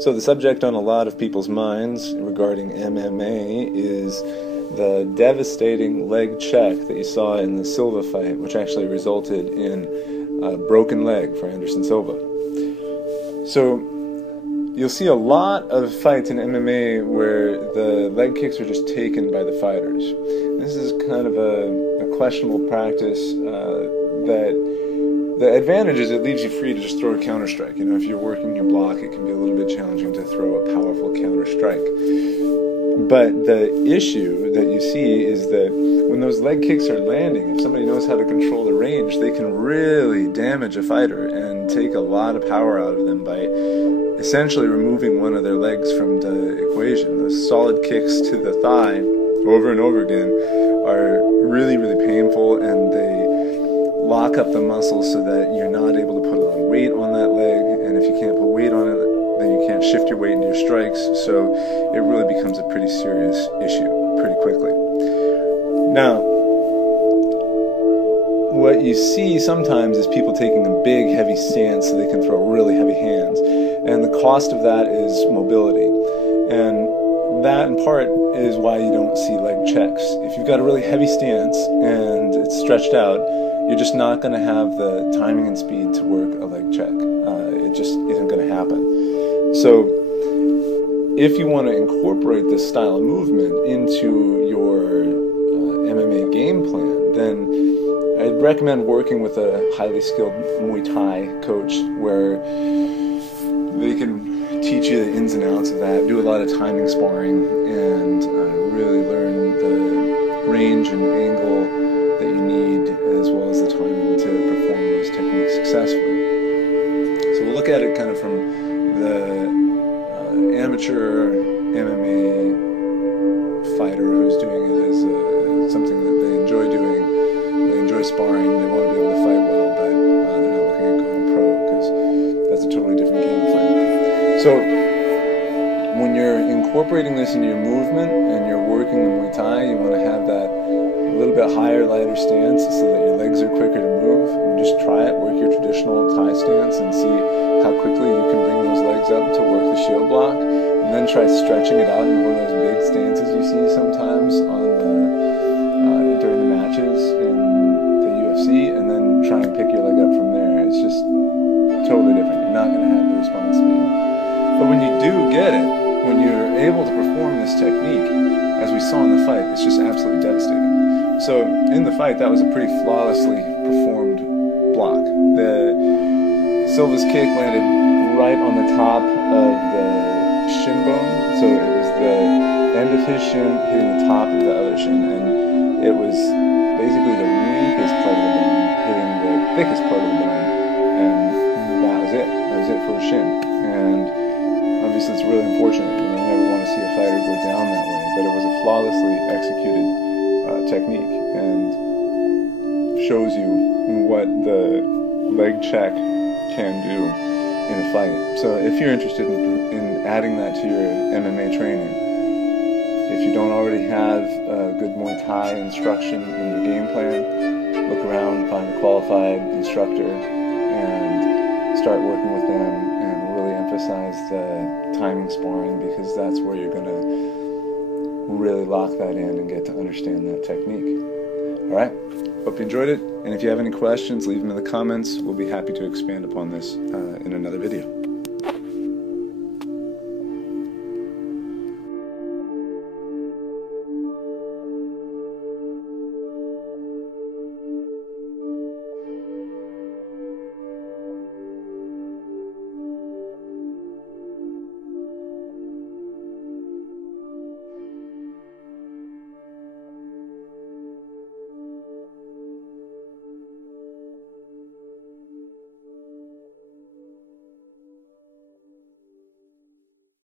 So the subject on a lot of people's minds regarding MMA is the devastating leg check that you saw in the Silva fight, which actually resulted in a broken leg for Anderson Silva. So you'll see a lot of fights in MMA where the leg kicks are just taken by the fighters. This is kind of a questionable practice that the advantage is it leaves you free to just throw a counter strike. You know, if you're working your block, it can be a little bit challenging to throw a powerful counter strike. But the issue that you see is that when those leg kicks are landing, if somebody knows how to control the range, they can really damage a fighter and take a lot of power out of them by essentially removing one of their legs from the equation. Those solid kicks to the thigh over and over again are really, really painful, and they lock up the muscles so that you're not able to put a lot of weight on that leg, and if you can't put weight on it, then you can't shift your weight into your strikes, so it really becomes a pretty serious issue pretty quickly. Now, what you see sometimes is people taking a big heavy stance so they can throw really heavy hands, and the cost of that is mobility, and that in part is why you don't see leg checks. If you've got a really heavy stance and it's stretched out, you're just not going to have the timing and speed to work a leg check. It just isn't going to happen. So if you want to incorporate this style of movement into your MMA game plan, then I'd recommend working with a highly skilled Muay Thai coach where they can teach you the ins and outs of that, do a lot of timing sparring, and really learn the range and angle that you need, as well as the timing to perform those techniques successfully. So we'll look at it kind of from the amateur MMA fighter who's doing it as something that they enjoy doing. They enjoy sparring, they want to be able to fight well, but they're not looking at going pro, because that's a totally different game plan. So when you're incorporating this into your movement and you're working the Muay Thai, you want to have that a little bit higher, lighter stance so that your legs are quicker to move. And just try it, work your traditional Thai stance and see how quickly you can bring those legs up to work the shield block. And then try stretching it out in one of those big stances you see sometimes on during the matches in the UFC, and then try and pick your leg up from there. It's just totally different. You're not going to have the response speed. But when you do get it, when you're able to perform this technique, as we saw in the fight, it's just absolutely devastating. So in the fight, that was a pretty flawlessly performed block. Silva's kick landed right on the top of the shin bone, so it was the end of his shin hitting the top of the other shin, and it was basically the weakest part of the bone hitting the thickest part of the bone, and that was it. That was it for his shin. And obviously it's really unfortunate. You never want to see a fighter go down that way, but it was a flawlessly executed technique, and shows you what the leg check can do in a fight. So if you're interested in adding that to your MMA training, if you don't already have a good Muay Thai instruction in your game plan, look around, find a qualified instructor, and start working with them, and really emphasize the timing sparring, because that's where you're going to really lock that in and get to understand that technique. Alright, hope you enjoyed it, and if you have any questions, leave them in the comments. We'll be happy to expand upon this in another video.